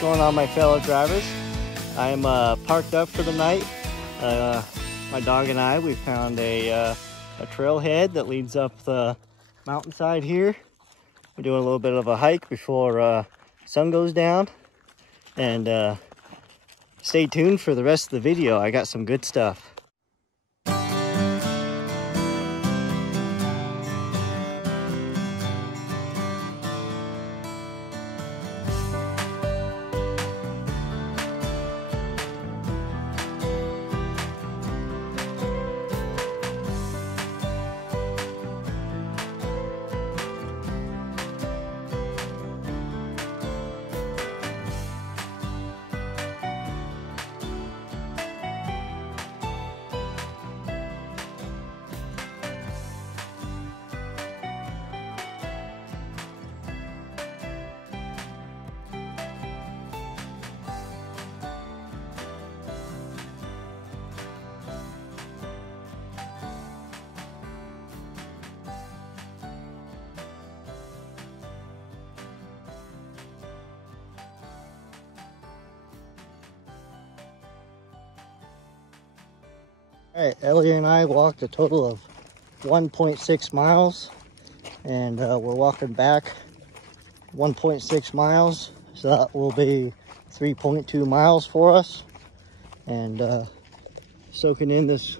going on, my fellow drivers? I'm parked up for the night. My dog and I, we found a trailhead that leads up the mountainside here. We're doing a little bit of a hike before sun goes down. And stay tuned for the rest of the video. I got some good stuff. All right, Ellie and I walked a total of 1.6 miles, and we're walking back 1.6 miles, so that will be 3.2 miles for us. And soaking in this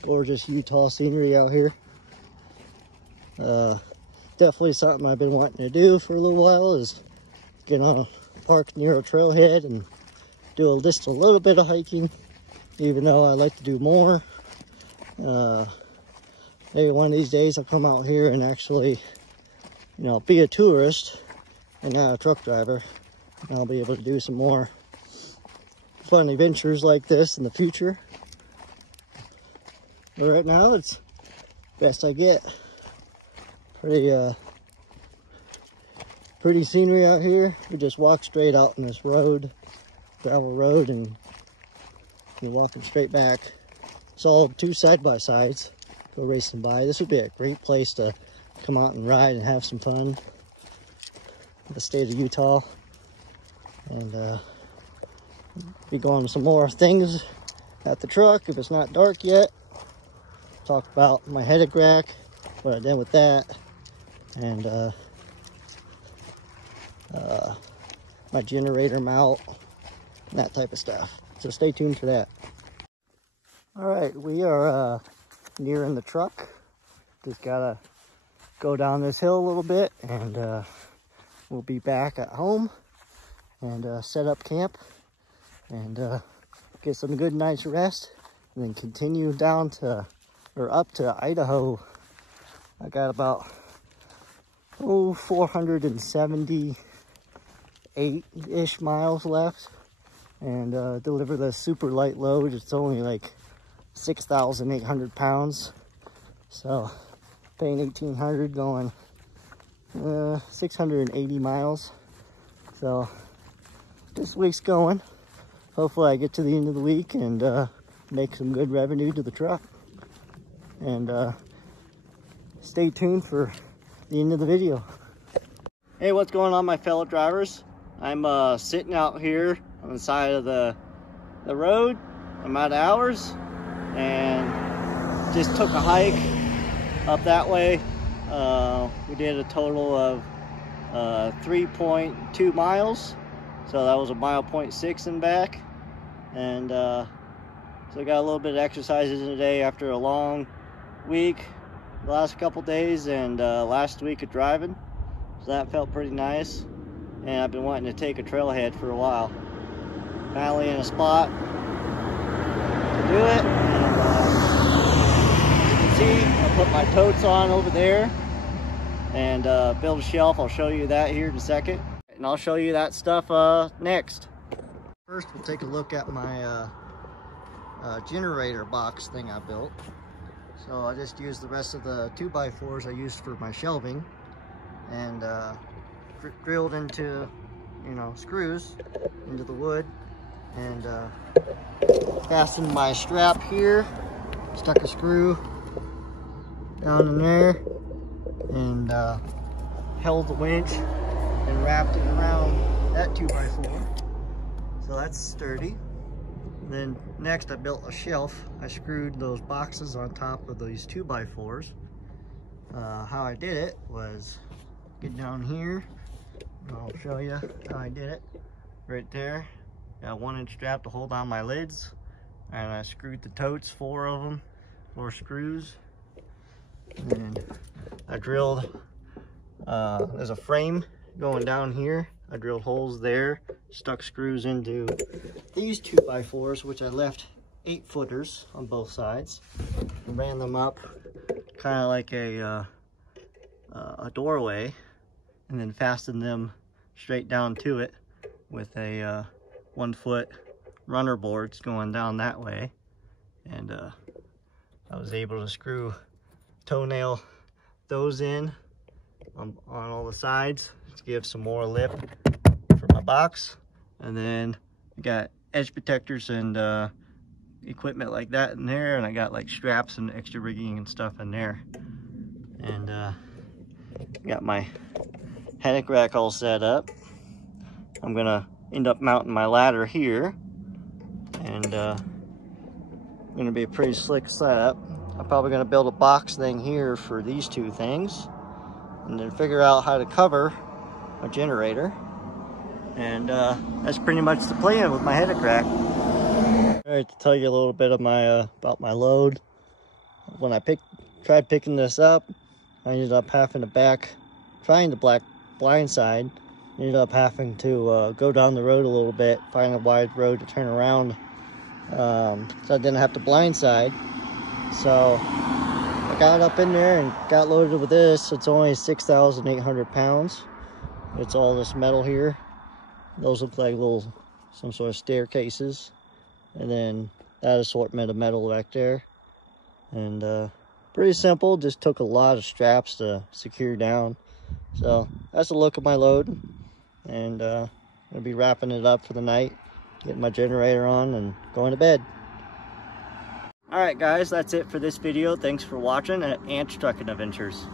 gorgeous Utah scenery out here. Definitely something I've been wanting to do for a little while, is get on a park near a trailhead and do just a little bit of hiking. Even though I like to do more. Maybe one of these days I'll come out here and actually, be a tourist and not a truck driver. And I'll be able to do some more fun adventures like this in the future. But right now, it's best I get. Pretty scenery out here. We just walk straight out in this road, gravel road, and you're walking straight back. It's all two side-by-sides go racing by. This would be a great place to come out and ride and have some fun in the state of Utah. And be going to some more things at the truck if it's not dark yet. Talk about my headache rack, what I did with that, and my generator mount, and that type of stuff. So stay tuned for that. All right, we are nearing the truck. Just gotta go down this hill a little bit, and we'll be back at home and set up camp and get some good night's rest, and then continue down to, or up to Idaho. I got about 478-ish miles left. And deliver the super light load. It's only like 6,800 pounds. So paying $1,800, going 680 miles. So this week's going. Hopefully I get to the end of the week and make some good revenue to the truck. And stay tuned for the end of the video. Hey, what's going on, my fellow drivers? I'm sitting out here on the side of the road. I'm out of hours and just took a hike up that way. We did a total of 3.2 miles, so that was a 1.6 and back. And so I got a little bit of exercises in a day after a long week the last couple days, and last week of driving, so that felt pretty nice. And I've been wanting to take a trailhead for a while. Finally in a spot to do it. And as you can see, I put my totes on over there and build a shelf. I'll show you that here in a second. And I'll show you that stuff next. First, we'll take a look at my generator box thing I built. So I just used the rest of the 2x4s I used for my shelving, and drilled into, screws into the wood, and fastened my strap here, stuck a screw down in there, and held the winch and wrapped it around that 2x4. So that's sturdy. And then next I built a shelf. I screwed those boxes on top of these 2x4s. How I did it was get down here. I'll show you how I did it. Right there, got a 1-inch strap to hold on my lids, and I screwed the totes, 4 of them, 4 screws. And I drilled, there's a frame going down here. I drilled holes there, stuck screws into these 2x4s, which I left 8-footers on both sides, and ran them up kind of like a doorway, and then fastened them straight down to it with a 1-foot runner boards going down that way. And I was able to screw toenail those in on all the sides to give some more lift for my box. And then I got edge protectors and equipment like that in there, and I got like straps and extra rigging and stuff in there. And got my haddock rack all set up. I'm gonna end up mounting my ladder here, and gonna be a pretty slick setup. I'm probably gonna build a box thing here for these 2 things, and then figure out how to cover a generator. And that's pretty much the plan with my haddock rack. All right, to tell you a little bit of my about my load. When I tried picking this up, I ended up having to trying to blindside. Ended up having to go down the road a little bit, find a wide road to turn around, so I didn't have to blindside. So I got up in there and got loaded with this. It's only 6,800 pounds. It's all this metal here. Those look like some sort of staircases, and then that assortment of metal back there. And pretty simple, just took a lot of straps to secure down. So that's a look at my load, and I'll be wrapping it up for the night, getting my generator on and going to bed. All right guys, that's it for this video. Thanks for watching at Ant's Trucking Adventures.